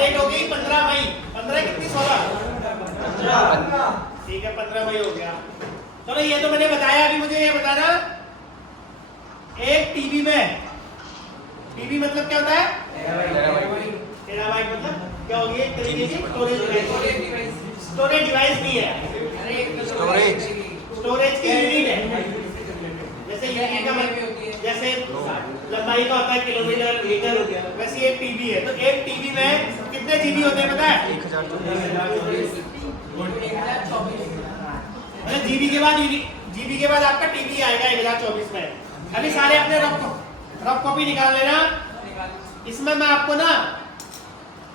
Date हो गई 15 मई। 15 कितनी 16? ठीक है 15 मई हो गया। चलो ये तो मैंने बताया। अभी मुझे ये बताना, एक टीबी में, टीबी मतलब क्या होता है? टेराबाइट मतलब क्या होगी? एक तरीके की स्टोरेज डिवाइस नहीं है, स्टोरेज की यूनिट है। जैसे यूनिट का जैसे लंबाई का होता है किलोमीटर मीटर, वैसे एक टीबी है। तो एक टीबी में कितने जीबी होते हैं पता है? 1024। मतलब जीबी के बाद आपका टीबी आएगा 1024 में। अभी सारे अपने रफ कॉपी निकाल लेना। इसमें मैं आपको ना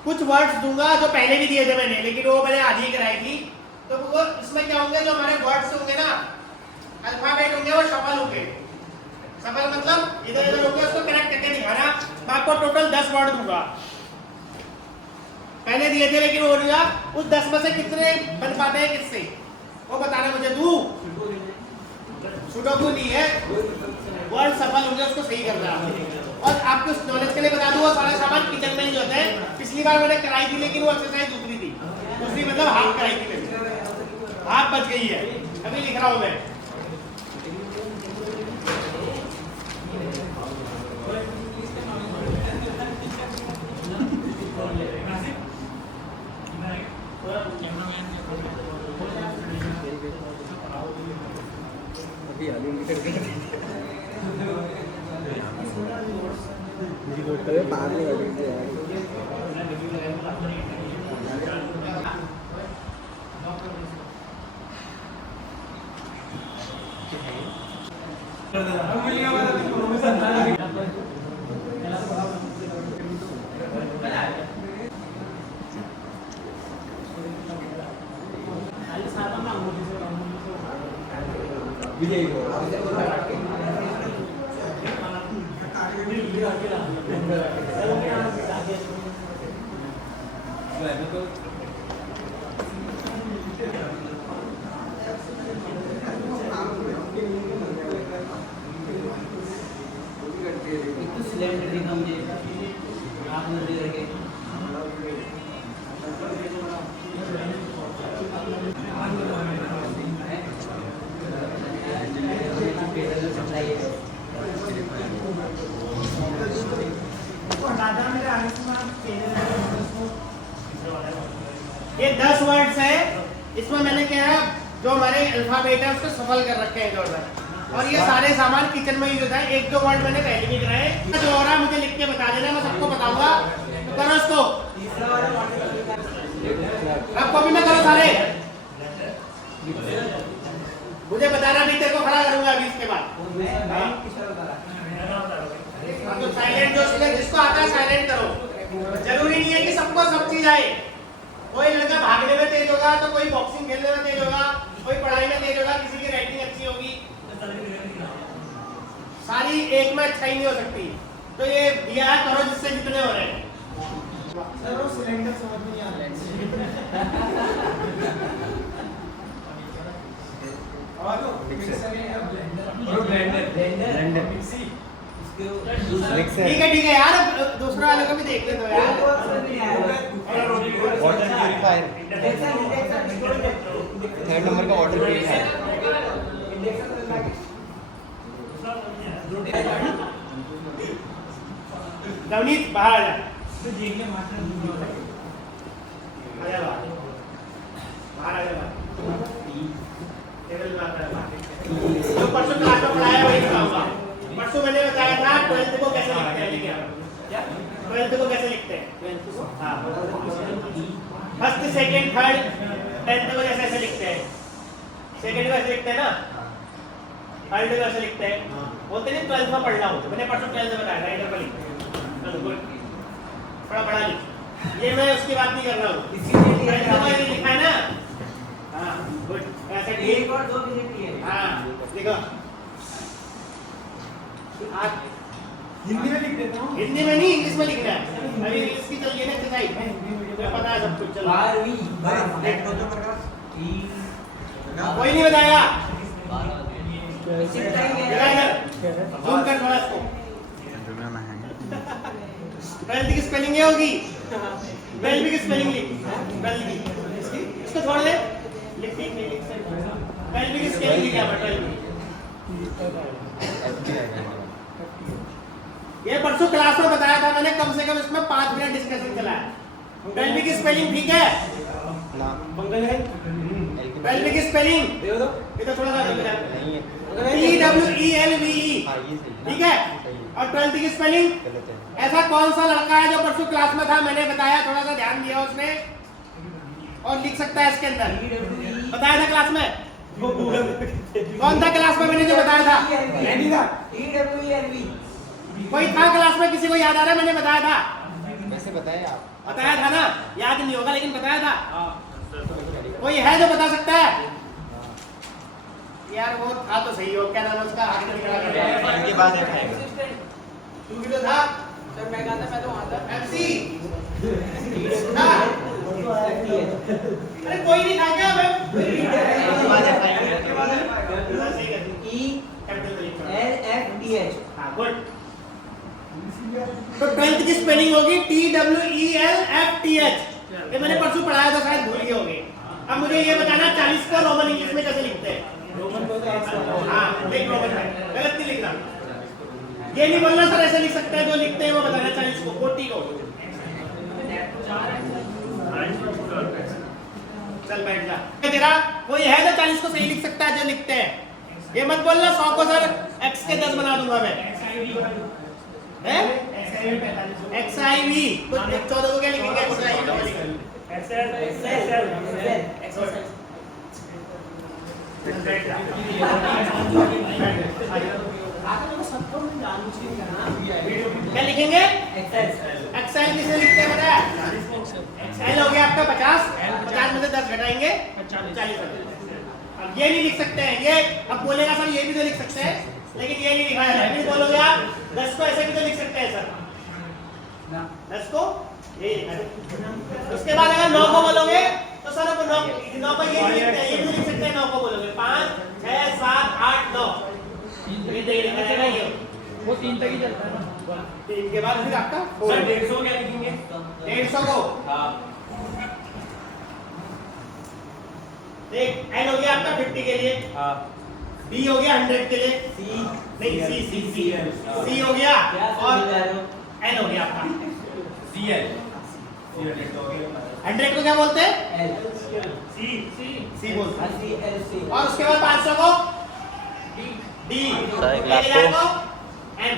कुछ वर्ड्स दूंगा जो पहले भी दिए थे मैंने, लेकिन वो मैंने आज ही कराई थी। तो वो इसमें क्या होंगे, जो हमारे वर्ड्स होंगे ना, अल्फाबेट होंगे, वो शफल होंगे। शफल मतलब इधर इधर होंगे, उसको कनेक्ट करके दिखाना। मैं आपको टोटल 10 वर्ड दूंगा, पहले दिए थे लेकिन वो दिया। उस 10 में से कितने बन पाते हैं किससे, वो बताना मुझे। सुडोकू नहीं है, वर्ड सफल होंगे, उसको सही करना। और आपको नॉलेज के लिए बता दूं, वो सारे सामान किचन में ही होते हैं। पिछली बार मैंने कराई थी, लेकिन वो एक्सरसाइज दूसरी थी। दूसरी मतलब हाफ कराई थी मैंने, हाफ बच गई है। अभी लिख रहा हूं मैं। ये 10 वर्ड्स है। इसमें मैंने क्या है, जो हमारे अल्फाबेट है उसको सफल कर रखे हैं इधर। और ये सारे सामान किचन में यूज होता है। 1-2 वर्ड मैंने पहले भी कराए। जो हो रहा है मुझे लिख के बता देना, मैं सबको बताऊंगा। तो करो इसको, अब कॉपी में करो सारे। मुझे बताना नहीं, तेरे को खड़ा करूंगा अभी इसके बाद। तो साइलेंट, जो जिसको आता है साइलेंट करो। जरूरी नहीं है कि सबको सब चीज आए। कोई लड़का भागने में तेज होगा, तो कोई बॉक्सिंग खेलने में तेज होगा, कोई पढ़ाई में तेज होगा, किसी की राइटिंग अच्छी होगी। सारी एक में अच्छा ही नहीं हो सकती। तो ये दिया है, करो जिससे जितने हो रहे हैं। सर वो सिलेंडर समझ नहीं आ रहा है। और ब्लेंडर मिक्सी। ठीक है यार, दूसरा वाले को भी देख ले दो यार। वाटर प्यूरिफायर, 3rd नंबर का वाटर प्यूरिफायर। नवनीत बाहर आ जा। जो परसों क्लास में पढ़ाया वही बताऊंगा। परसों मैंने बताया था 12th को कैसे लिखते हैं। 12th को कैसे लिखते हैं? हाँ, फर्स्ट, सेकंड, थर्ड, 10th को जैसे ऐसे लिखते हैं। सेकंड को ऐसे लिखते हैं ना, थर्ड को ऐसे लिखते हैं। बोलते नहीं 12th में पढ़ना हो। मैंने परसों 12th में बताया था, इधर पर लिख। चलो गुड, पढ़ा लिख। ये मैं उसकी बात नहीं कर रहा हूँ, इसीलिए लिखा है ना। हाँ गुड, ऐसे एक और 2 विजिट किए। हाँ देखो, आप हिंदी में लिख देता हूँ। हिंदी में नहीं, इंग्लिश में लिखना है। अभी इंग्लिश की चलिए ना एक्सरसाइज, मुझे पता है सब कुछ। चलो कोई नहीं बताया। जूम कर थोड़ा इसको। 12th की स्पेलिंग ये होगी। 12 की स्पेलिंग लिख, 12 की इसको छोड़ दे, लिख 12 की स्पेलिंग लिख यहाँ पर 12 ये परसों क्लास में बताया था मैंने, कम से कम इसमें 5 मिनट डिस्कशन चलाया। 12 की स्पेलिंग ठीक है ना मंगल है 12 की स्पेलिंग दे दो ये तो थोड़ा सा नहीं है TWELVE हाँ ये सही ठीक है। और 12 की स्पेलिंग गलत है ऐसा कौन सा लड़का है जो परसों क्लास में था, मैंने बताया, थोड़ा सा ध्यान दिया उसने और लिख सकता है इसके अंदर, बताया था क्लास में, कौन था क्लास में मैंने जो बताया था, कोई था क्लास में, किसी को याद आ रहा है मैंने बताया था, वैसे बताए आप बताया था ना, याद नहीं होगा लेकिन बताया था, कोई है जो बता सकता है यार, वो था तो सही हो, क्या नाम है उसका, हाथ में खड़ा कर इनके बाद है खाएगा तू भी तो था सर मैं कहा था मैं तो वहां था MC था, अरे कोई नहीं था क्या, मैं इनके बाद है खाएगा इनके बाद है सही कर E कैपिटल में लिखो। L F D H हाँ गुड। तो 12th की स्पेलिंग होगी TWELFTH, ये मैंने परसों पढ़ाया था, शायद भूल गए होंगे। अब मुझे ये बताना 40 को रोमन इंग्लिश में कैसे लिखते हैं, रोमन को तो ऐसा हाँ लिख रोमन में, गलत नहीं लिखना, ये नहीं बोलना सर ऐसे लिख सकते हैं, जो लिखते हैं वो बताना 40 को, 40 को। चल बैठ जा, तेरा कोई है जो 40 को सही लिख सकता है जो लिखते हैं, ये मत बोलना 100 को सर x के 10 बना दूंगा मैं, है XIV तो 14 को क्या लिखेंगे, क्या लिखेंगे, एक्साइल किसे लिखते हैं पता है, एक्साइल हो गया आपका 50 में से 10 घटाएंगे 40। अब ये नहीं लिख सकते हैं, ये अब बोलेगा सर ये भी तो लिख सकते हैं, लेकिन ये नहीं लिखा है, फिर बोलोगे आप 10 को ऐसे भी तो लिख सकते हैं सर, 10 को ये लिखा है। उसके बाद अगर 9 को बोलोगे तो सर अब 9 को ये नहीं लिखते हैं, ये भी लिख सकते हैं, 9 को बोलोगे 5 6 7 8 9 ये देखिए ना, ये वो 3 तक ही चलता है ना, 3 के बाद फिर आपका सर 150 क्या लिखेंगे, 150 को हां देख N हो गया आपका 50 के लिए, हां B हो गया 100 के लिए, C नहीं C हो गया, और N हो गया आपका CL 100 को क्या बोलते हैं, L C बोलते हैं, C L C और उसके बाद 500 को D 1,00,000 को M।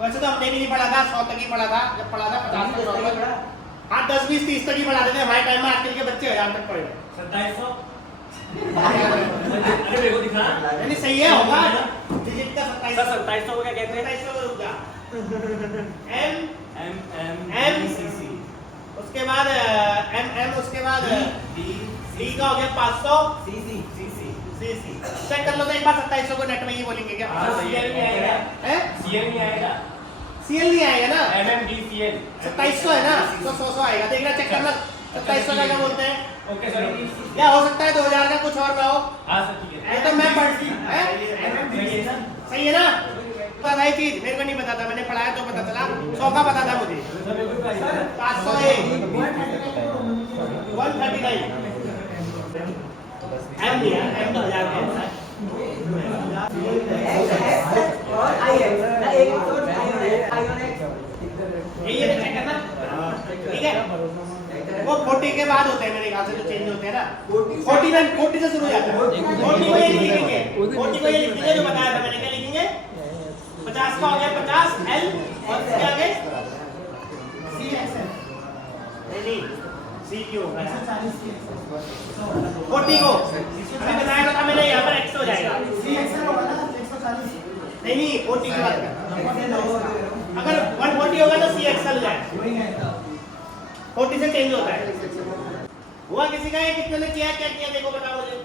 वैसे तो हमने भी नहीं पढ़ा था, 100 तक ही पढ़ा था, जब पढ़ा था 50 तक पढ़ा, हाँ 10 20 30 तक ही पढ़ाते थे हमारे टाइम में, आजकल के बच्चे 1000 तक पढ़े 2700 अरे मेरे को दिखा, यानी सही है होगा डिजिट का 2700 2700 को क्या कहते हैं, 2700 को रुक जा M M C C उसके बाद M उसके बाद D का हो गया 500 C चेक कर लो तो एक बार 2700 को नेट में ही बोलेंगे क्या, CL नहीं आएगा, हैं CL नहीं आएगा, CL नहीं आएगा ना, MMDCL 2700 है ना, 100 आएगा, देखना चेक करना 2700 का क्या बोलते हैं, ओके सर, क्या हो सकता है 2000 का कुछ और ना हो, हाँ सर ठीक है, ये तो मैं पढ़ती है, सही है ना, पता है चीज मेरे को नहीं पता था, मैंने पढ़ाया तो पता चला, 100 का पता था मुझे, 501 139 M दिया, M 2000 का होता है, ये चेक करना, ठीक है, वो 40 के बाद होते हैं मेरे ख्याल से, जो चेंज होते हैं ना, 40 से शुरू हो जाता है, 40 को ये लिखेंगे, 40 को ये लिखेंगे जो बताया था मैंने, क्या लिखेंगे, 50 का हो गया 50 L और इसके आगे नहीं C क्यों होगा, 40 को अभी बताया था मैंने, यहाँ पर X हो जाएगा, नहीं 40 की बात कर, अगर 140 होगा तो CXL हो जाएगा, 40 से चेंज होता है, हुआ किसी का, ये कितने ने किया, क्या किया देखो बताओ मुझे,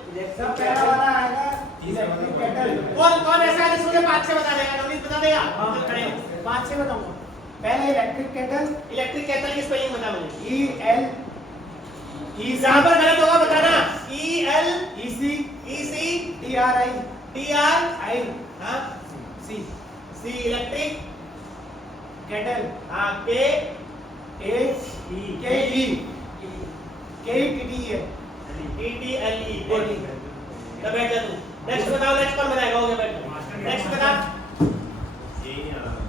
कौन ऐसा है जिसको 5 से बता देगा, नवनीत बता देगा, खड़े हो 5 से बताऊंगा, पहले इलेक्ट्रिक केटल की स्पेलिंग बता मुझे, EL जहां पर गलत होगा बताना, EL EC EC TRI TRI हाँ C C इलेक्ट्रिक केटल हाँ K A K E K E T E ETLE good तो बैठ जा तू नेक्स्ट बताओ नेक्स्ट कौन बताएगा हो गया बैठ नेक्स्ट बता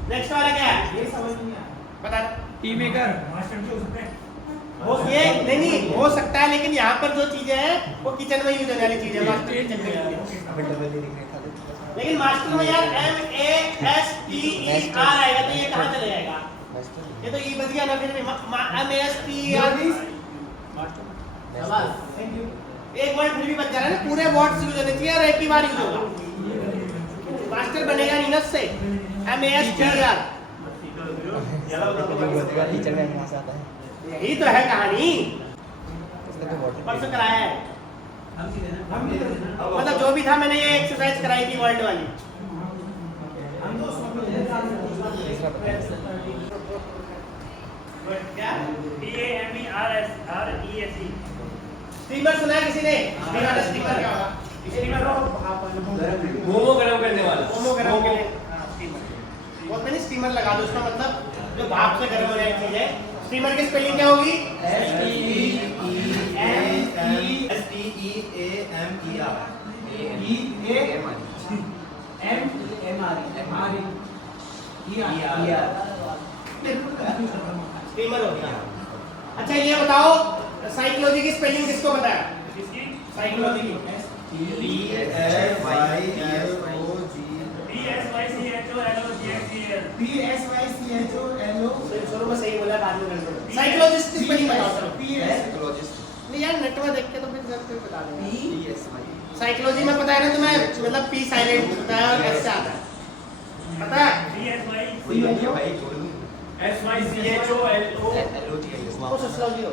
नेक्स्ट वाला क्या है ये समझ नहीं आया बता टी मेकर वो ये नहीं हो सकता है लेकिन यहाँ पर जो चीजें हैं वो किचन में यूज होने वाली चीजें मास्टर किचन में use है। लेकिन मास्टर में यार MASTER आएगा तो ये कहाँ चले जाएगा ये तो ये बच गया ना फिर MASTER थैंक यू एक वर्ड फिर भी बच जा रहा है ना पूरे वर्ड्स यूज होने चाहिए और एक ही बार यूज होगा मास्टर बनेगा नहीं ना उससे MASTER टीचर में यहाँ से आता है यही तो है कहानी इसका तो बहुत परसों कराया है मतलब जो भी था मैंने ये एक्सरसाइज कराई थी वर्ल्ड वाली तीसरा बताया क्या DAMERSRESE स्टीमर सुना है किसी ने स्टीमर क्या होगा मोमो गरम करने वाला मोमो गरम के लिए स्टीमर बोलते नहीं स्टीमर लगा दो उसका मतलब जो भाप से गर्म होने वाली चीज है स्टीमर की स्पेलिंग क्या होगी स्टीमर हो गया अच्छा ये बताओ साइकोलॉजी की स्पेलिंग किसको पता है किसकी साइकोलॉजी की PSYCHOLOGXEL शुरू में सही बोला बाद में गड़बड़ साइकोलॉजिस्ट की स्पेलिंग बताओ चलो साइकोलॉजिस्ट नहीं यार नेट में देख के तो फिर जरूर बता देंगे साइकोलॉजी में पता है ना तुम्हें मतलब पी साइलेंट होता है और एस से आता है पता है कोई बढ़िया भाई बोल SYCHOLO वो सोशियोलॉजी हो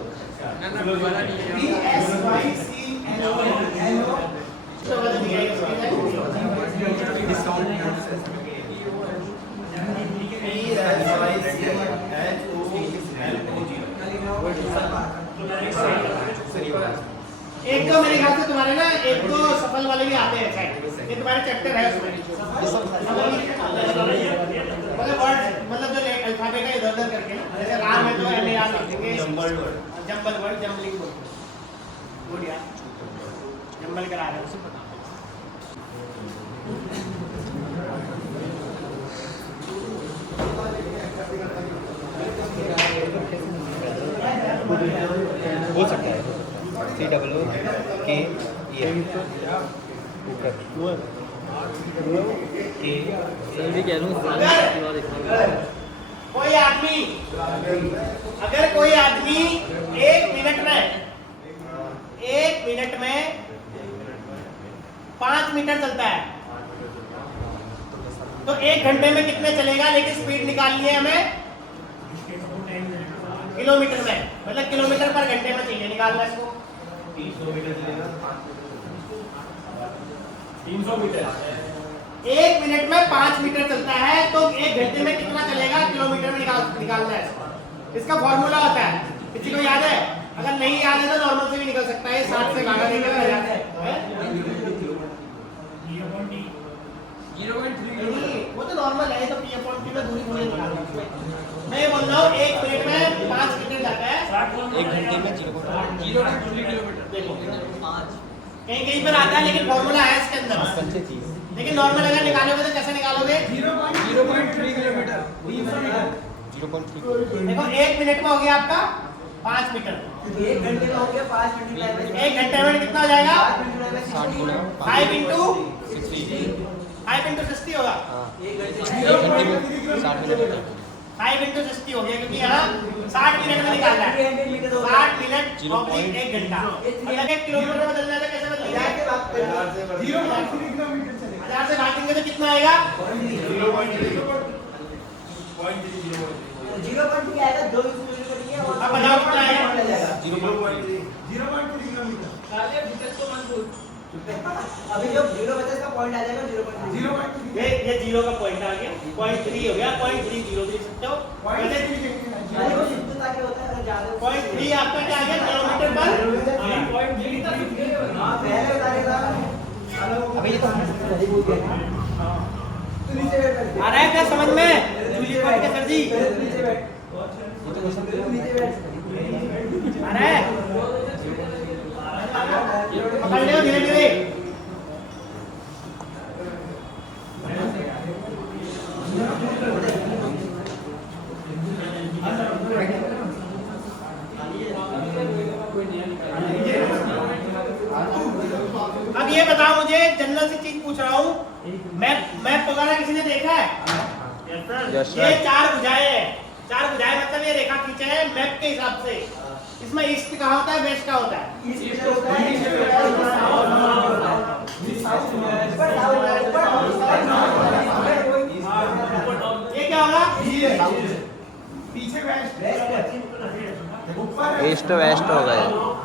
तो बता दिया है एक तो मेरे ख्याल से तुम्हारे ना एक तो सफल वाले भी आते हैं शायद ये तुम्हारे चैप्टर है उसमें मतलब वर्ड मतलब जो अल्फाबेट है इधर उधर करके ना जैसे राम है तो एम ए आर लिखेंगे जंबल वर्ड जंबलिंग बोलते हैं गुड यार जंबल करा रहे हैं उसे पता हो सकता है COOKER अगर कोई आदमी एक मिनट में 5 मीटर चलता है तो 1 घंटे में कितने चलेगा लेकिन स्पीड निकालनी है हमें किलोमीटर में मतलब किलोमीटर पर घंटे में चाहिए निकालना इसको 300 मीटर 1 मिनट में 5 मीटर चलता है तो 1 घंटे में कितना चलेगा किलोमीटर में निकालना है इसका फॉर्मूला होता है किसी को याद है अगर नहीं याद है तो नॉर्मल से भी निकल सकता है 60 से भागा देगा वो तो नॉर्मल है तो P/T में दूरी थोड़ी निकालना मैं ये बोल रहा हूँ 1 मिनट में 5 मीटर जाता है 1 घंटे में 0.3 किलोमीटर देखो कहीं कहीं पर आता है लेकिन फॉर्मूला है इसके अंदर सबसे चीज लेकिन नॉर्मल अगर निकालोगे तो कैसे निकालोगे 0.3 किलोमीटर 0.3 देखो 1 मिनट में हो गया आपका 5 मीटर 1 घंटे में हो गया 5 मिनट 1 घंटे में कितना हो जाएगा 60 गुना 5 इंटू 60 5 इंटू 60 होगा हाँ 1 घंटे में 60 मिनट 5 इंटू 60 हो गया क्योंकि यहाँ 60 मिनट में निकालना है 60 मिनट ऑब्लिक 1 घंटा अगर 1 किलोमीटर में बदलना है तो कैसे बदलेगा 1000 से भागेंगे तो कितना आएगा 0.3 आएगा 2 किलोमीटर नहीं है अब बताओ कितना आएगा 0.3 अभी जो 0 बचा इसका पॉइंट आ जाएगा 0.3 ये 0 का पॉइंट आ गया 0.3 हो गया 0.30 देख सकते हो वैसे वो शुद्धता के होता है अगर ज्यादा 0.3 आपका क्या आ गया किलोमीटर पर 3.3 था हां पहले बता देगा अभी ये तो हमने सही बोल दिया तो नीचे बैठ आ रहा है क्या समझ में जूली पॉइंट के सर जी अरे पकड़ लियो धीरे धीरे। अब ये बताओ मुझे, जनरल सी चीज पूछ रहा हूँ, मैप वगैरह किसी ने देखा है? Yes, sir. ये चार भुजाएं हैं, चार भुजाएं मतलब ये रेखा खींचे हैं मैप के हिसाब से। इसमें ईस्ट कहाँ होता है, वेस्ट कहाँ होता है? ये क्या होगा? पीछे वेस्ट, ऊपर ईस्ट वेस्ट हो गए।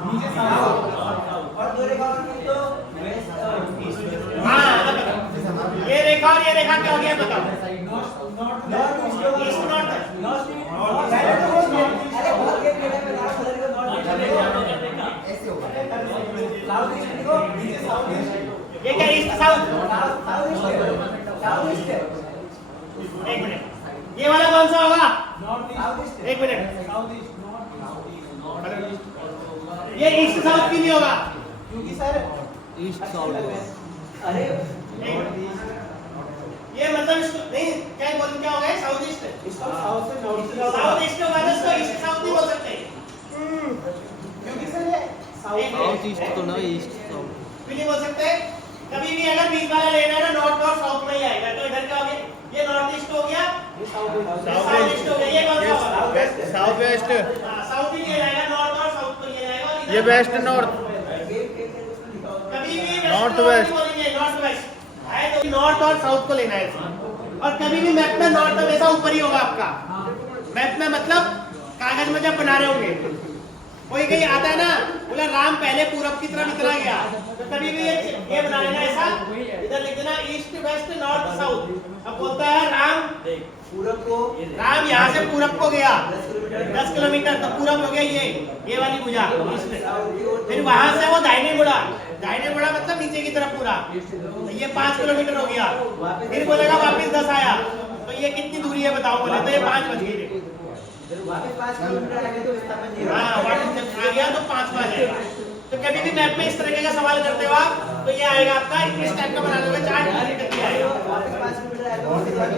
नीचे साउथ। हाँ ये रेखा और ये रेखा क्या हो गया बताओ? East north. ये क्या ईस्ट साउथ? एक मिनट, ये वाला कौन सा होगा? एक मिनट, ये ईस्ट साउथ क्यों नहीं होगा? क्योंकि सर ईस्ट साउथ। अरे ये मतलब इसको नहीं क्या बोल, क्या होगा साउथ ईस्ट? इसको साउथ से नॉर्थ साउथ ईस्ट होगा ना, इसको ईस्ट साउथ नहीं बोल सकते क्योंकि सर ये साउथ ईस्ट तो ना, ईस्ट साउथ। क्यों नहीं बोल सकते? कभी भी अगर बीच वाला लेना है ना, नॉर्थ और साउथ में ही आएगा। तो इधर क्या हो गया? ये नॉर्थ ईस्ट हो गया, साउथ ईस्ट हो गया। ये कौन सा होगा? South west. साउथ ही लिया जाएगा, नॉर्थ और साउथ को लिया जाएगा। और इधर ये वेस्ट नॉर्थ। कभी भी नॉर्थ वेस्ट वेस्ट। बोलेंगे, नॉर्थ वेस्ट है तो नॉर्थ और साउथ को लेना है इसमें। और कभी भी मैप में नॉर्थ हमेशा ऊपर ही होगा आपका मैप में, मतलब कागज में जब बना रहे होंगे। कोई कहीं आता है ना, बोला राम पहले पूरब की तरफ निकला गया, तो कभी भी ये बना लेना ऐसा, इधर लिख देना ईस्ट वेस्ट नॉर्थ साउथ। अब बोलता है राम पूरब को, राम यहाँ से पूरब को गया 10 किलोमीटर, तो पूरब हो गया ये वाली भुजा ईस्ट। फिर वहां से वो दाहिने मुड़ा मतलब नीचे की तरफ पूरा, तो ये 5 किलोमीटर हो गया। फिर बोलेगा वापस 10 आया, तो ये कितनी दूरी है बताओ? बोले तो ये 5 बज गई। वापस 5 किलोमीटर आगे तो स्थापन नहीं होगा। हाँ वापस जब आ गया तो 5 आ जाएगा। तो कभी भी मैप में इस तरीके का सवाल करते हो आप, तो ये आएगा आपका इस टाइप का बना लोगे, 4 डिग्री तक आएगा। वापस 5 किलोमीटर आएगा उसके बाद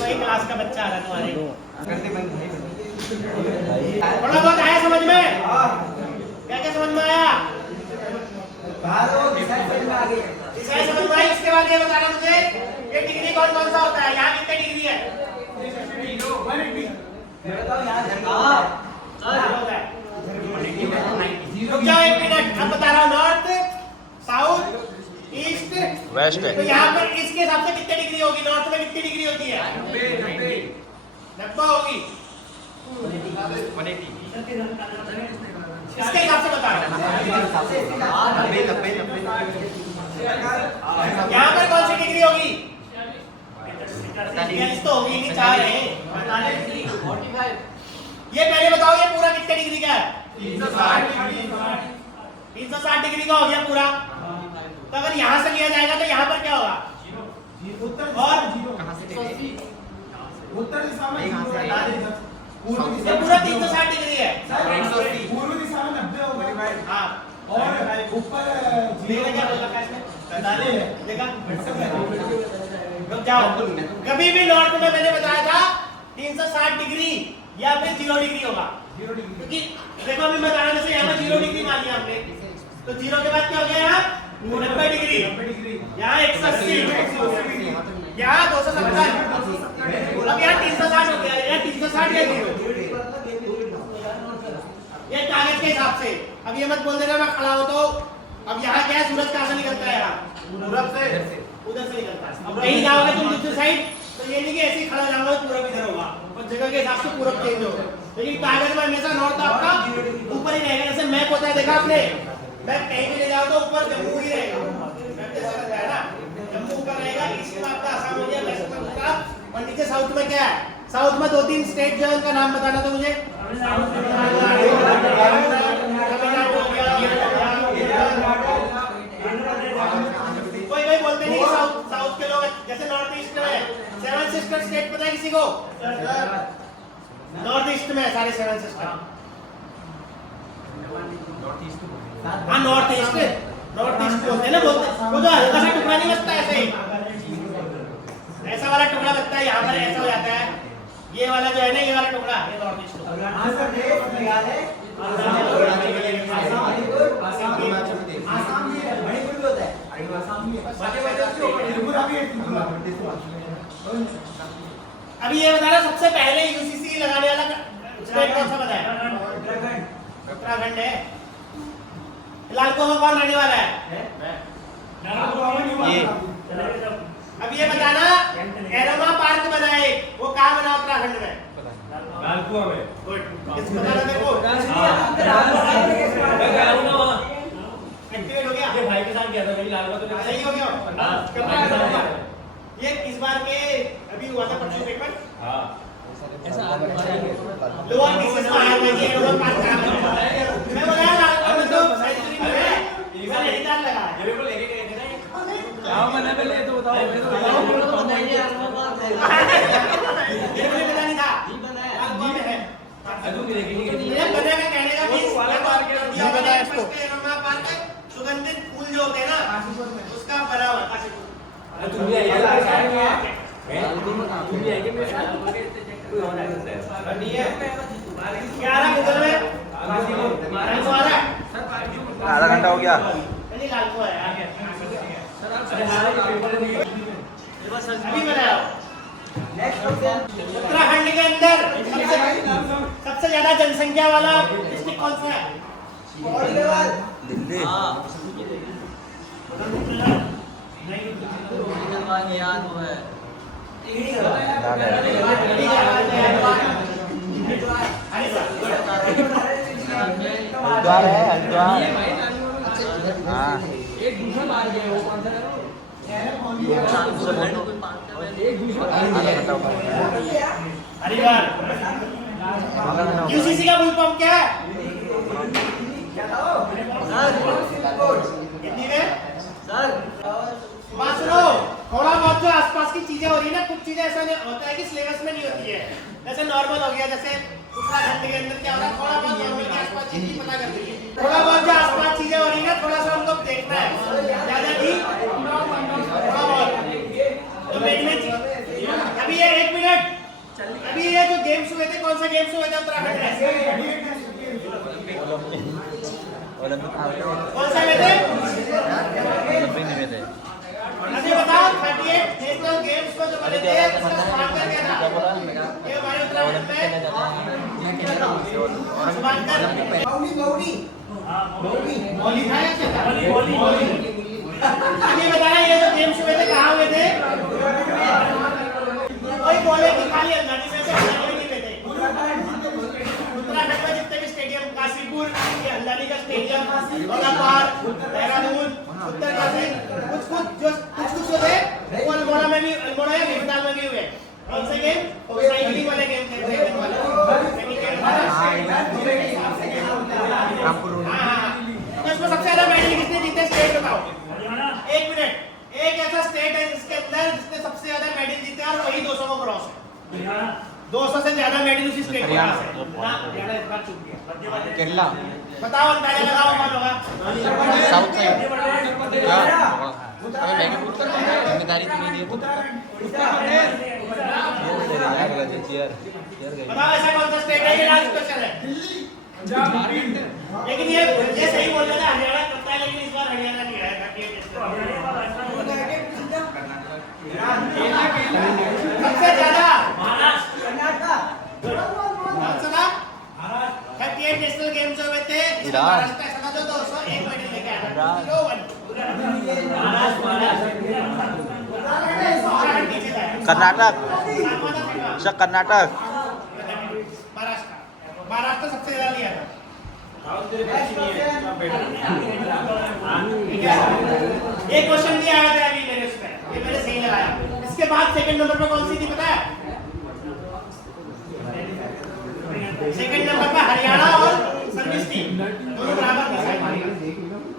वही क्लास का बच्चा आ रहा है तुम्हारे, थोड़ा बहुत आया समझ में? क्या क्या समझ में आया? दिशाएं समझ में आई? इसके बाद ये बताना मुझे, ये डिग्री कौन कौन सा होता है? यहाँ कितने डिग्री है? रुक जाओ एक मिनट, अब बता रहा हूँ। North south east west. तो यहाँ पर इसके हिसाब से कितनी डिग्री होगी? नॉर्थ में कितनी डिग्री होती है? 90 होगी। इसके हिसाब से बता रहा हूँ। यहाँ पर कौन सी डिग्री होगी? 42 तो होगी नहीं, 4 है। ये पहले बताओ, ये पूरा कितने डिग्री का है? 360 डिग्री का हो गया पूरा। तो अगर यहाँ से लिया जाएगा तो यहाँ पर क्या होगा? और उत्तर दिशा में ये पूरा 360 डिग्री है। पूर्व दिशा में 90 होगा। हाँ, और ऊपर देखा क्या बोला था इसमें? देखा? रुक जाओ। कभी भी नॉर्थ में मैंने बताया था 360 डिग्री या फिर 0 डिग्री होगा, क्योंकि देखो अभी मैं बताने से यहाँ पर 0 डिग्री मान लिया हमने, तो 0 के बाद क्या हो गया? यहाँ 90 डिग्री, यहाँ 180, यहाँ 270, अब यहाँ 360 हो गया। यहाँ 360 या 0, ये कागज के हिसाब से। अब ये मत बोल देना मैं खड़ा हो तो। अब यहाँ क्या है? सूरज कहाँ से निकलता है? यहाँ पूरब से, उधर से निकलता है। अब कहीं जाओगे तुम दूसरी साइड, तो ये नहीं कि ऐसे ही खड़ा जाओगे पूरब इधर होगा, और जगह के हिसाब से पूरब चेंज होगा। लेकिन कागज में हमेशा नॉर्थ आपका ऊपर ही रहेगा। जैसे मैप होता है, देखा आपने? मैप कहीं भी ले जाओ तो ऊपर जम्मू ही रहेगा। मैप जैसा रहता है ना, जम्मू ऊपर रहेगा, ईस्ट में आपका असम हो गया, वेस्ट में गुजरात, और नीचे साउथ में क्या है? साउथ में 2-3 स्टेट जो है उनका नाम बताना तो मुझे। कोई बोलते नहीं साउथ के लोग, जैसे नॉर्थ ईस्ट में 7 सिस्टर्स सिस्टर स्टेट पता है किसी को? नॉर्थ ईस्ट में है सारे 7 सिस्टर। हाँ नॉर्थ ईस्ट बोलते हैं ना, बोलते वो जो हल्का सा टुकड़ा नहीं बचता ऐसे ही, ऐसा वाला टुकड़ा लगता है यहाँ पर, ऐसा हो जाता है। ये वाला जो है ना, ये वाला टुकड़ा, ये नॉर्थ ईस्ट अभी ये बता रहा सबसे पहले यूसीसी लगाने वाला स्टेट कौन सा पता है? उत्तराखंड है। लालकुआं में कौन रहने वाला है? ये अब ये बताना, एरोमा पार्क बना है, वो कहाँ बना उत्तराखंड में? लालकुआं में। गुड, किस पता था तेरे को? एक्टिवेट हो गया? ये भाई के साथ गया था, मेरी लालकुआं तो सही हो गया? हाँ। कब तक होगा? ये इस बार के अभी हुआ था परसों पेपर, हाँ। लोअर पीसेस में आया था कि एरोमा पार्क कहाँ बना है। मैं बोला यार लालकुआं में तो सेंचुरी में है, इधर नैनीताल लगा है। ये मेरे को लेके गए थे ना। आओ मैंने पहले ये तो बताओ, ये तो बताओ। ये मुझे पता नहीं था, लालकुआं में है। अजू की लेके नहीं गई। ये बने का कहने का मीन्स वाला पार्क है, ये बता इसको। एरोमा पार्क सुगंधित फूल जो होते हैं ना, उसका बना हुआ है। तुम भी आइए, लालकुआं में कहाँ तुम भी आइए मेरे साथ। कोई और नहीं है। नहीं है क्या आ रहा गूगल में? लालकुआं आ रहा है? आधा घंटा हो गया। नहीं लालकुआं है यार। अभी बनाया उत्तराखंड के अंदर सबसे ज्यादा जनसंख्या वाला डिस्ट्रिक्ट कौन सा है? दिल्ली। याद वो है। हरिद्वार है, हरिद्वार। हाँ एक दूसरा मार गया, वो कौन सा है? एक दूसरा हरिद्वार। यूसीसी का फुल फॉर्म क्या है? हिंदी में बात सुनो, थोड़ा बहुत जो आसपास की चीजें हो रही है ना, कुछ चीजें ऐसा होता है कि सिलेबस में नहीं होती है। जैसे नॉर्मल हो गया, जैसे उत्तराखंड के अंदर क्या हो रहा है, थोड़ा बहुत नॉर्मल के आसपास चीज भी पता कर दीजिए। थोड़ा बहुत जो आसपास चीजें हो रही है ना, थोड़ा सा हमको देखना है, ज्यादा नहीं, थोड़ा बहुत। तो देखने अभी ये 1 मिनट, अभी ये जो गेम्स हुए थे, कौन सा गेम्स हुए थे उत्तराखंड में? कौन सा हुए थे? अभी बताओ 38 नेशनल गेम्स को जो बने थे, उसका स्पॉन्सर क्या था? ये हमारे उत्तराखंड में स्पॉन्सर मौली था या क्या था? अभी बताना, ये जो गेम्स हुए थे कहाँ हुए थे? कोई बोले कि खाली हल्द्वानी में से, हल्द्वानी में नहीं थे। उत्तराखंड में जितने भी स्टेडियम, काशीपुर, ये हल्द्वानी का स्टेडियम, औलापार, देहरादून, उत्तरकाशी, कुछ जो थे वो अल्मोड़ा में भी, अल्मोड़ा या भीमताल में भी हुए। कौन से गेम? साइकिलिंग वाले गेम थे, साइकिलिंग वाले। तो इसमें सबसे ज्यादा मेडल किसने जीते? स्टेट बताओ। 1 मिनट। एक ऐसा स्टेट है जिसके अंदर जिसने सबसे ज्यादा मेडल जीते और वही 200 को क्रॉस है। 200 से ज्यादा मेडल उसी स्टेट के पास है। ना हरियाणा इस बार चूक गया। केरला। बताओ, अंदाजा लगाओ कौन होगा? South side. जिम्मेदारी तो नहीं दी बताओ ऐसा कौन सा स्टेट है? ये लास्ट क्वेश्चन है। लेकिन ये सही बोल रहा था, हरियाणा करता है, लेकिन इस बार हरियाणा नहीं आया। सबसे ज्यादा महाराष्ट्र 38 नेशनल गेम्स हुए थे, इसमें महाराष्ट्र ऐसा था जो 201 मेडल लेके आया था। कर्नाटक। कर्नाटक। महाराष्ट्र सबसे ज्यादा लिया था। एक क्वेश्चन भी आया था अभी मेरे उसमें, ये मैंने सही लगाया। इसके बाद सेकंड नंबर पे कौन सी थी पता है? सेकंड नंबर पे हरियाणा और सर्विस टीम, दोनों बराबर थे।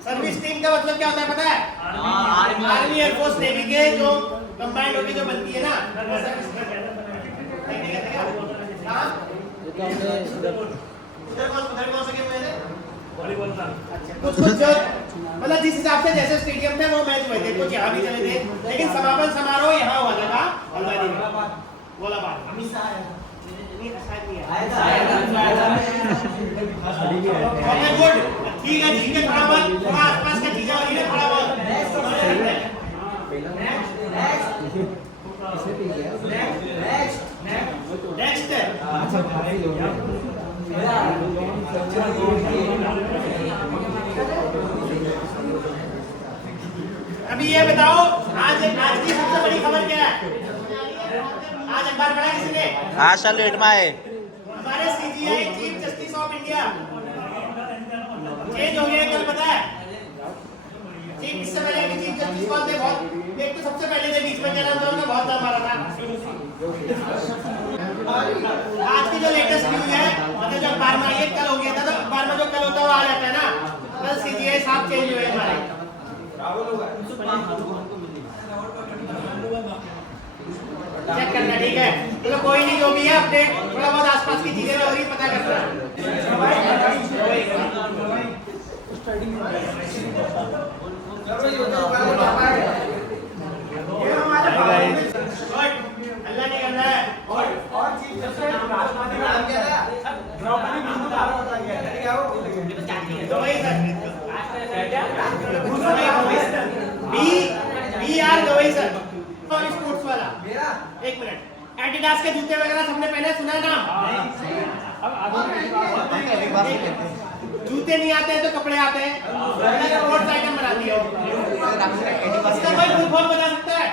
सर्विस टीम का मतलब क्या होता है पता है? आर्मी, एयरफोर्स, नेवी के जो कंबाइंड होके जो बनती है ना, कहाँ ये तो हमने उधर कौन से गेम हुए थे? वॉलीबॉल का कुछ जो मतलब जिस हिसाब से जैसे स्टेडियम थे वो मैच हुए थे, कुछ यहाँ भी चले थे, लेकिन समापन समारोह यहाँ हुआ था हल्द्वानी में, गोलाबाग। नहीं, शायद नहीं आया। ओके, गुड, ठीक है, थोड़ा बहुत, थोड़ा आसपास का चीजें हो रही है, थोड़ा बहुत। नेक्स्ट अभी ये बताओ, आज की सबसे बड़ी खबर क्या है? आज अखबार पढ़ा किसी ने? हाँ सर लेट में आए। हमारे CGI chief justice of India change हो गए कल, पता है? चीफ इससे पहले भी चीफ जस्टिस कौन थे? बहुत एक तो सबसे पहले थे, बीच में क्या नाम था उनका, बहुत नाम आ रहा था। आज की जो लेटेस्ट न्यूज है, मतलब जो अखबार में ये कल हो गया था, तो अखबार में जो कल होता है वो आ जाता है ना। कल सीजीआई साहब चेंज हुए हमारे। चेक करना, ठीक है? चलो कोई नहीं, जो भी है अपडेट थोड़ा बहुत आसपास की चीजें हो रही पता करना। अल्लाह नहीं करना है। और चीफ जस्टिस नाम क्या था? द्रौपदी मुर्मू का होता है क्या वो? तो वही सर, BR गवई सर, और स्पोर्ट्स वाला। एक मिनट, एडिडास के जूते वगैरह सबने पहने, सुना है नाम? जूते नहीं आते हैं तो कपड़े आते हैं, स्पोर्ट्स आइटम बनाती हो। इसका कोई फुल फॉर्म बता सकता है?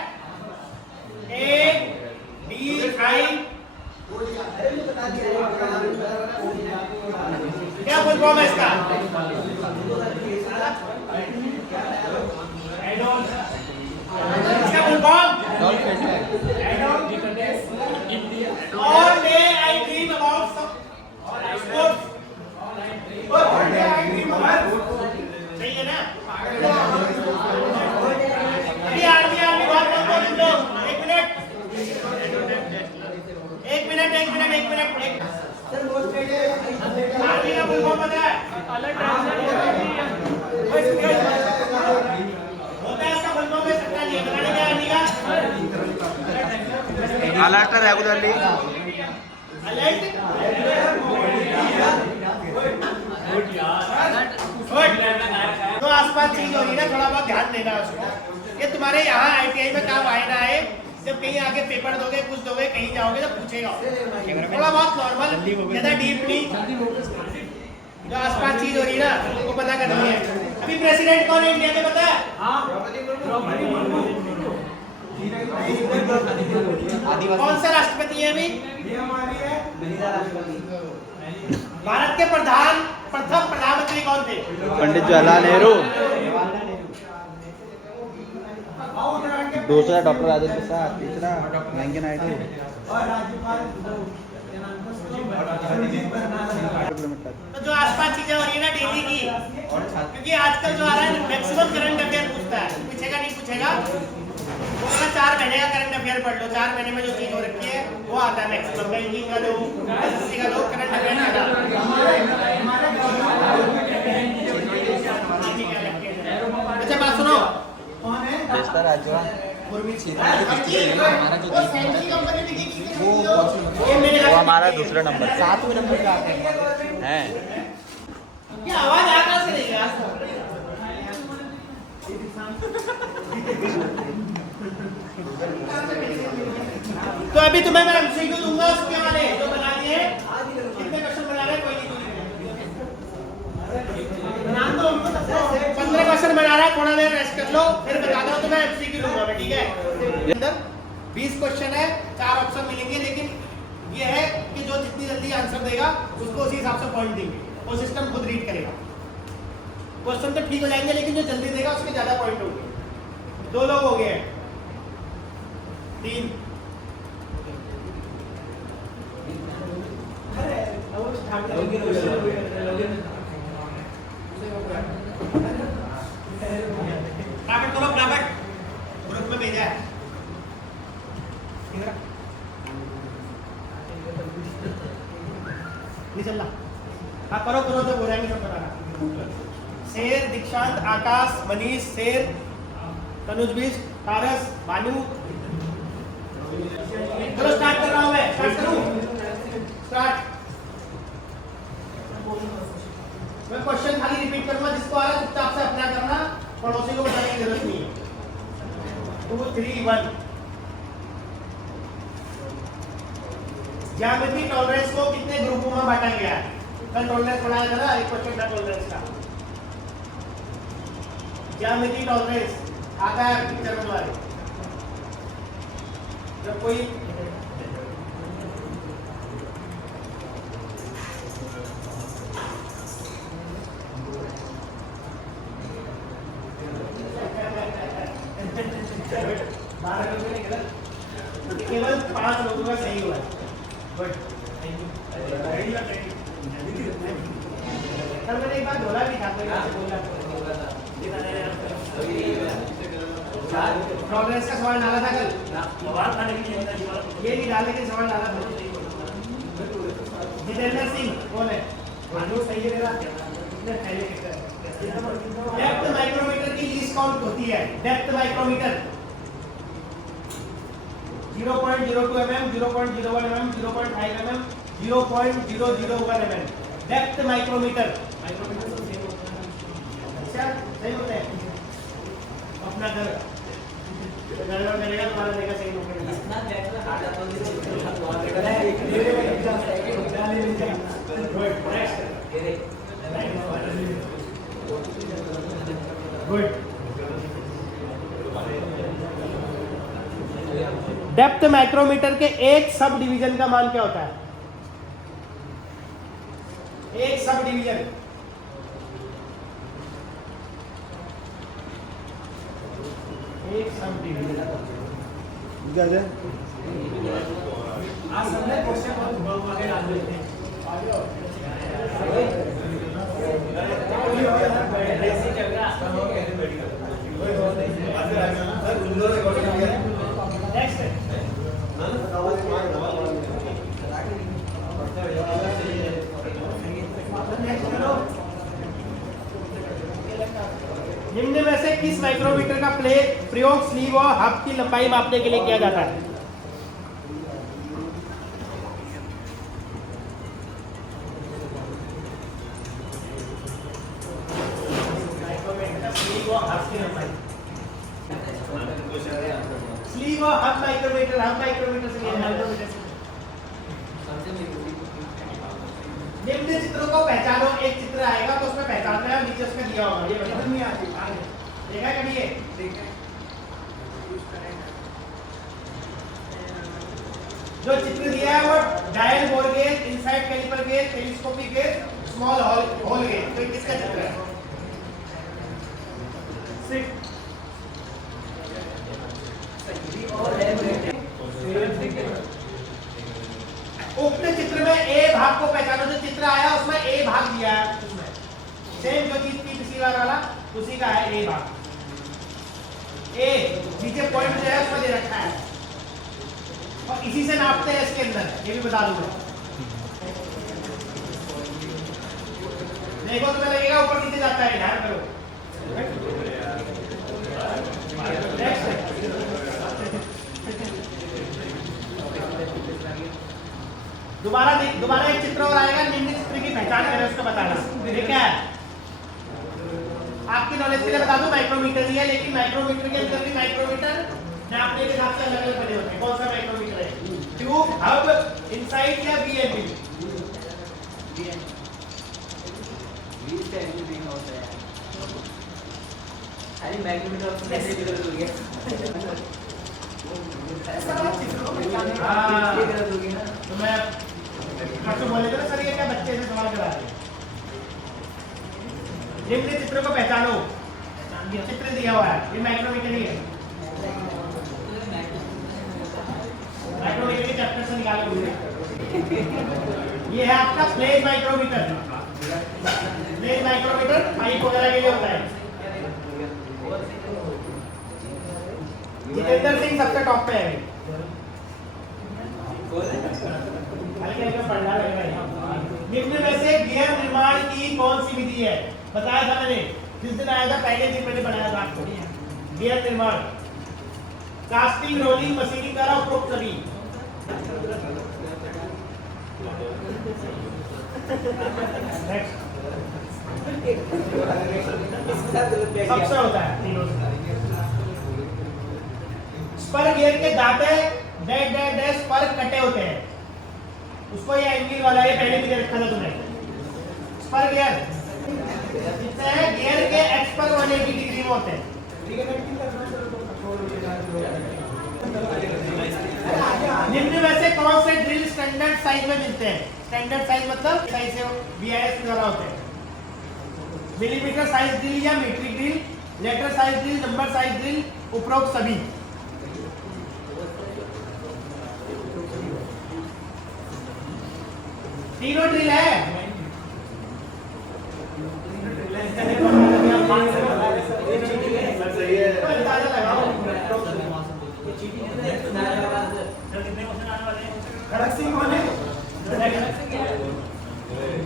ADI क्या फुल फॉर्म है इसका? इसका full form? All day I dream about some sports. सही है ना? अभी आर्मी बात करते हैं लोग। एक मिनट आर्मी का फुल फॉर्म पता है? होता है इसका फुल फॉर्म है, सकता नहीं है, बताने क्या आर्मी का? Alert regularly. अलर्ट तो आसपास चीज हो रही है ना, थोड़ा बहुत ध्यान देना उसको। ये तुम्हारे यहाँ ITI में काम आए ना आए, जब कहीं आगे पेपर दोगे, कुछ दोगे, कहीं जाओगे तो पूछेगा। थोड़ा बहुत नॉर्मल, ज्यादा डीप नहीं। जो आसपास चीज हो रही है ना, वो पता करनी है। अभी प्रेसिडेंट कौन है इंडिया में, पता है? कौन सा राष्ट्रपति है अभी? भारत के प्रथम प्रधानमंत्री कौन थे? पंडित जवाहरलाल नेहरू। दूसरा डॉक्टर राजेंद्र प्रसाद, तीसरा वेंकैया नायडू। तो जो आसपास चीजें हो रही है ना डेली की, क्योंकि आजकल जो आ रहा है मैक्सिमम करंट अफेयर पूछता है, पूछेगा नहीं पूछेगा, वो 4 महीने का करंट अफेयर पढ़ लो, 4 महीने में जो चीज हो रखी है वो आता है मैक्सिमम। बैंकिंग का दो, एसएससी का दो, करंट अफेयर का दो। अच्छा बात सुनो, कौन है? देशता राज्यवान वो हमारा दूसरा नंबर, 7वें नंबर का है। ये आवाज आ कहां से रही है? तो अभी तुम्हें मैं एमसीक्यू दूंगा उसके वाले जो बना दिए। कितने क्वेश्चन बना रहे? कोई नहीं, बना दो उनको सबको। 15 क्वेश्चन बना रहा है, थोड़ा देर रेस्ट कर लो, फिर बता दो तो मैं एमसीक्यू दूंगा मैं, ठीक है? अंदर 20 क्वेश्चन है, 4 ऑप्शन मिलेंगे, लेकिन ये है कि जो जितनी जल्दी आंसर देगा उसको उसी हिसाब से पॉइंट देंगे, वो सिस्टम खुद रीड करेगा। क्वेश्चन तो ठीक हो जाएंगे, लेकिन जो जल्दी देगा उसके ज्यादा पॉइंट होंगे। 2 लोग हो गए हैं, 3। प्राइवेट करो, प्राइवेट ग्रुप में भेजा है। नहीं चल रहा। हाँ करो करो, जब हो जाएंगे सब बताना। शेर, दीक्षांत, आकाश, मनीष, शेर, तनुज बीज, पारस, भानु। चलो स्टार्ट कर रहा हूँ मैं, स्टार्ट करूँ? स्टार्ट। मैं क्वेश्चन खाली रिपीट करूंगा, जिसको आ रहा है चुपचाप से अपना करना, पड़ोसी को बताने की जरूरत नहीं है। 2 3 1। ज्यामिति टॉलरेंस को कितने ग्रुपों में बांटा गया है? कल टॉलरेंस पढ़ाया था ना, एक क्वेश्चन था टॉलरेंस का। ज्यामिति टॉलरेंस आता है पिक्चर में तुम्हारे, जब कोई केवल 5 लोगों का सही हुआ है। Good, thank you. कल मैंने एक बार बोला भी था, कोई बात बोला प्रोग्रेस का सवाल डाला था कल। सवाल था लेकिन ये नहीं डाले के सवाल डाला था। जितेंद्र सिंह कौन है? भानु सही है मेरा। डेप्थ माइक्रोमीटर की लीस्ट काउंट होती है। Depth micrometer 0.02 mm, 0.01 mm, 0.5 mm, 0.001 mm। Depth micrometer अच्छा सही होते हैं। अपना घर में करेगा, तुम्हारा देखा सही गुड। डेप्थ माइक्रोमीटर के एक सब डिवीजन का मान क्या होता है? एक सब डिवीजन आज सबने क्वेश्चन बहुत आगे डाल देते हैं। निम्न में से किस माइक्रोमीटर का प्रयोग स्लीव और हब की लंबाई मापने के लिए किया जाता है? स्लीव और हब माइक्रोमीटर, हब माइक्रोमीटर से माइक्रोमीटर से निम्न चित्रों को पहचानो। एक चित्र आएगा तो उसमें पहचानना है, नीचे उसका दिया होगा। ये समझ नहीं आती देखा कभी ये? जो चित्र दिया है वो dial bore gauge, inside caliper gauge, telescopic gauge, small hole gauge. तो ये किसका चित्र है? उक्त चित्र में ए भाग को पहचानो। जो चित्र आया उसमें ए भाग दिया है, उसमें सेम जो चीज थी पिछली बार वाला उसी का है ए भाग। ए नीचे पॉइंट जो है उसमें दे रखा है और इसी से नापते हैं इसके अंदर, ये भी बता दूंगा। देखो तुम्हें लगेगा ऊपर नीचे जाता है, ध्यान करो। दोबारा एक चित्र और आएगा, निम्न चित्र की पहचान करें, उसको बताना। ठीक है, आपकी नॉलेज के लिए बता दूं, माइक्रोमीटर ही है, लेकिन माइक्रोमीटर के अंदर भी माइक्रोमीटर नापने के हिसाब से अलग अलग बने होते हैं। कौन सा माइक्रोमीटर है? ट्यूब, हब, इनसाइड या बीएमबी? अरे माइक्रोमीटर कैसे गलत हो गया? तो मैं परसों बोले थे ना सर, ये क्या बच्चे से सवाल करा रहे हैं? निम्न चित्र को पहचानो। ये चित्र दिया हुआ है, ये माइक्रोमीटर ही है। माइक्रोमीटर के चैप्टर से निकालो मुझे। ये है आपका plain micrometer. Plain micrometer pipe वगैरह के लिए होता है। जितेंद्र सिंह सबसे टॉप पे है। निम्न में से गियर निर्माण की कौन सी विधि है? बताया था मैंने, जिस दिन आया था पहले दिन मैंने बनाया था आपको। गियर निर्माण, कास्टिंग, रोलिंग, मशीनिंग द्वारा उपरोक्त सभी। सबसे होता है तीनों से। स्पर गियर के दांते डैश डैश डैश पर कटे होते हैं, उसको ये एंगल वाला ये पहले भी दे रखा था तुमने। स्पर गियर जितने हैं गियर के एक्स पर 180 डिग्री में होते हैं। निम्न में से कौन से ड्रिल स्टैंडर्ड साइज में मिलते हैं? स्टैंडर्ड साइज मतलब साइज से बीआईएस द्वारा होते हैं। मिलीमीटर साइज ड्रिल या metric drill, letter size drill, number size drill, उपरोक्त सभी। तीनों ड्रिल है। अंदाजा लगाओ। खड़क सिंह कौन है?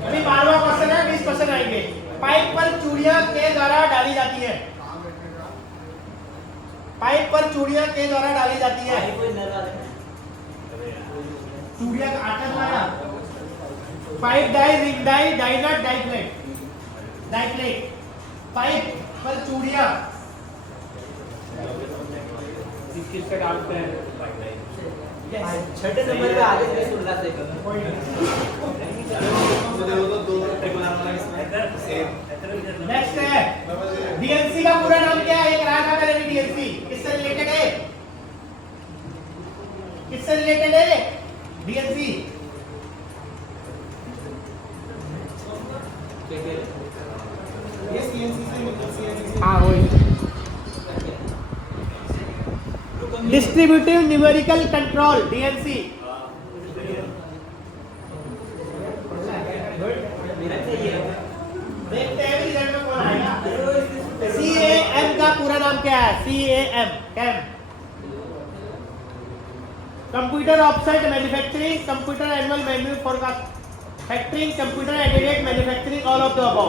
अभी 12वां क्वेश्चन है, 20% आएंगे। पाइप पर चूड़ियां के द्वारा डाली जाती है। पाइप पर चूड़ियां के द्वारा डाली जाती है। चूड़ियां का आटा द्वारा। Pipe die, ring die, die nut, die plate. Die plate pipe पर चूड़ियां किससे डालते हैं? छठे नंबर पे आगे से 16 से नेक्स्ट है डीएनसी का पूरा नाम क्या है? एक रहा था पहले भी डीएनसी, किससे रिलेटेड है? किससे रिलेटेड है डीएनसी? ये सीएनसी से हाँ वही। Distributive numerical control DNC. देखते हैं रिजल्ट में कौन आएगा। सीएएम का पूरा नाम क्या है? CAM cam computer offset manufacturing, computer annual menu forecast factoring, computer aided manufacturing, all of the above.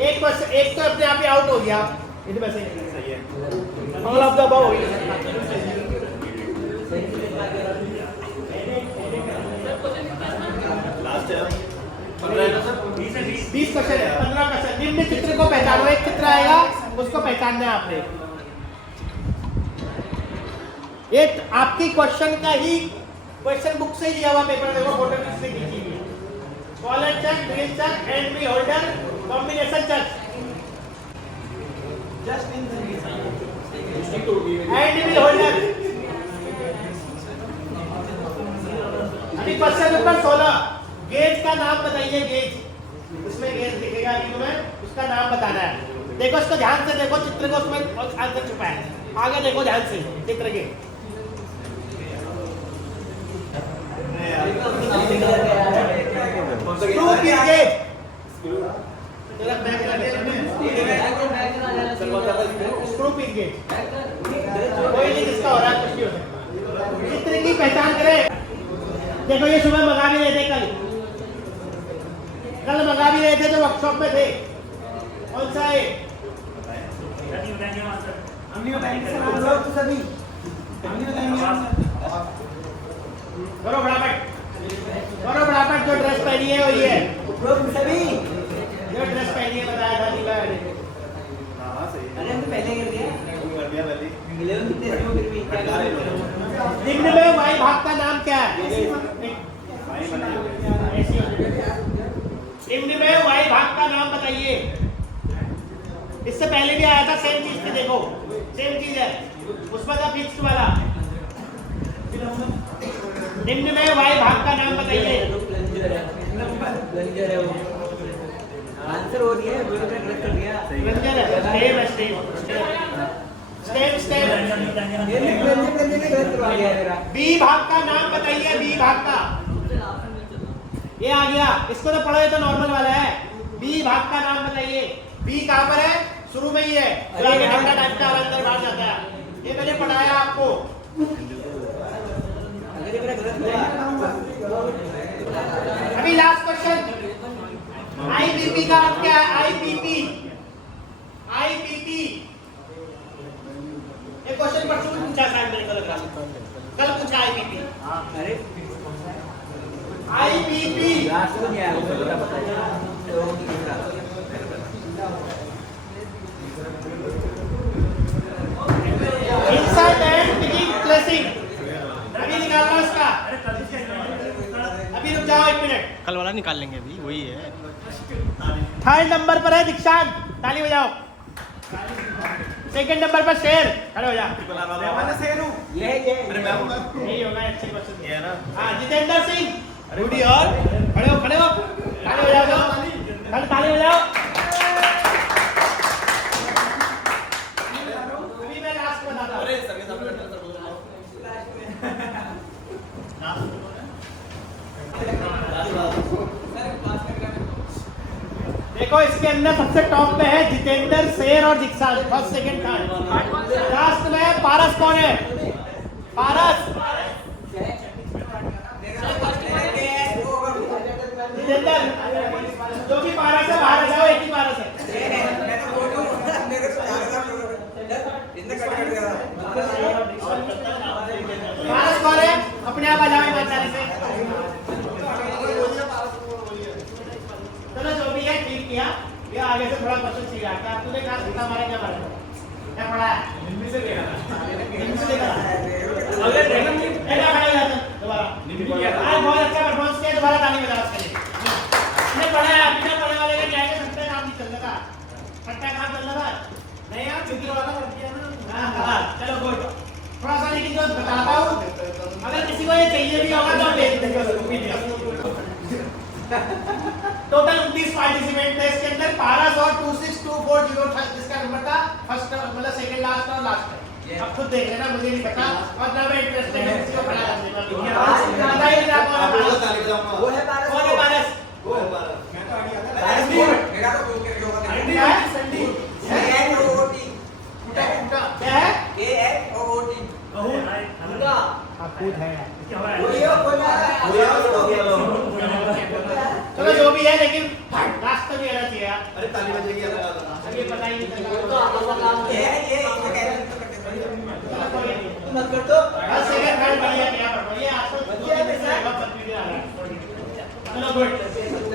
एक तो अपने आप ही आउट हो गया, इधर से सही है। ऑल ऑफ द अबव हो गया। लास्ट है 20 क्वेश्चन है, 15 क्वेश्चन। निम्न चित्र को पहचानो, एक चित्र आएगा उसको पहचानना है आपने। ये आपकी क्वेश्चन का ही क्वेश्चन बुक से ही लिया हुआ पेपर, देखो फोटो किसने खींची हुई है। Collar chuck, drill chuck, and wheel holder, combination chuck, just in and wheel holder. अभी क्वेश्चन नंबर 16, गेज का नाम बताइए। गेज, उसमें गेज दिखेगा अभी तुम्हें, उसका नाम बताना है। देखो इसको ध्यान से देखो, चित्र को उसमें आंसर छुपा है। आगे देखो ध्यान से चित्र के। Screw pin gauge, screw pin gauge. कोई नहीं जिसका हो रहा है, कुछ नहीं हो सकता। चित्र की पहचान करें। देखो ये सुबह मंगा भी रहे थे, कल मंगा भी रहे थे जो वर्कशॉप में थे। कौन सा है? हमने बताएंगे सर, आप लोग तो सभी हमने बताएंगे सर। करो फटाफट, करो फटाफट। जो ड्रेस पहनी है वही है। सभी जो ड्रेस पहनी है बताया था नीला वाले। हां सही अरे हम तो पहले कर दिया। कर दिया पहले। मिले हम कितने इसमें फिर भी क्या करें? निम्न में वायु भाग का नाम क्या है? निम्न में वायु भाग का नाम बताइए। इससे पहले भी आया था सेम चीज थी, देखो सेम चीज है, उसमें था फिक्स्ड वाला। निम्न में वायु भाग का नाम बताइए। प्लंजर है वो। आंसर हो रही है, वो तो गलत कर दिया। प्लंजर है, स्टेम स्टेम। ये भी प्लंजर ने गलत करवा दिया मेरा। बी भाग का नाम बताइए। बी भाग का, ये आ गया, इसको तो पढ़ो, ये तो नॉर्मल वाला है। बी भाग का नाम बताइए। बी कहाँ पर है? शुरू में ही है, आगे ठंडा टाइप का अंदर बाहर जाता है। ये मैंने पढ़ाया आपको। अगर ये मेरा गलत हुआ कल पूछा IBP अरे IBP लास्ट में नहीं आया मुझे पता है तो नहीं रहा insert and picking placing अभी निकालना उसका अभी रुक जाओ 1 मिनट कल वाला निकाल लेंगे अभी वही है 3rd नंबर पर है दीक्षांत ताली बजाओ 2nd नंबर पर शेर खड़े हो जा ये यही होगा अच्छी पसंद है ना हाँ जितेंद्र सिंह रूडी और खड़े हो ताली बजाओ कल ताली बजाओ अभी मैं लास्ट बताता हूँ देखो इसके अंदर सबसे टॉप पे है जितेंद्र शेर और दीक्षांत फर्स्ट सेकंड थर्ड लास्ट में पारस कौन है पारस जितेंद्र जो भी पारस है बाहर आ जाओ एक ही पारस है पारस कौन है अपने आप आ जाओ ईमानदारी से चलो जो भी है ठीक किया ये आगे से थोड़ा क्वेश्चन सीखा क्या तूने कहा सीखा हमारे क्या पढ़ा क्या पढ़ा है हिंदी से देखा अगर देखो ऐसा खड़ा जाता दोबारा आज बहुत अच्छा परफॉर्मेंस किया दोबारा ताली बजाओ उसके लिए हमने पढ़ा है बिना पढ़ने वाले का क्या है सकता है काम नहीं चल रहा खट्टा काम चल रहा नहीं यार चित्र वाला कर दिया ना हां चलो गुड थोड़ा सा लेकिन जो बताता हूं अगर किसी को ये चाहिए भी होगा तो आप भेज देंगे टोटल 29 पार्टिसिपेंट थे इसके अंदर पारस और 26240 था जिसका नंबर था फर्स्ट मतलब सेकंड लास्ट और लास्ट अब खुद देख लेना मुझे नहीं पता और ना मैं इंटरेस्टेड है किसी को खड़ा करने में बताइए जरा कौन है पारस कौन है पारस वो है पारस मैं तो आईडी आता है मेरा तो कोई होगा आईडी है संडी KNOOT क्या है KNOOT हुंडा आप खुद है चलो जो भी है लेकिन लास्ट तक भी आना चाहिए यार अरे ताली बजेगी अभी पता ही नहीं चला ये मत कर दो हर सेकंड थर्ड बढ़िया क्या बढ़िया आपको 2 3 से वीडियो आ रहा है चलो गुड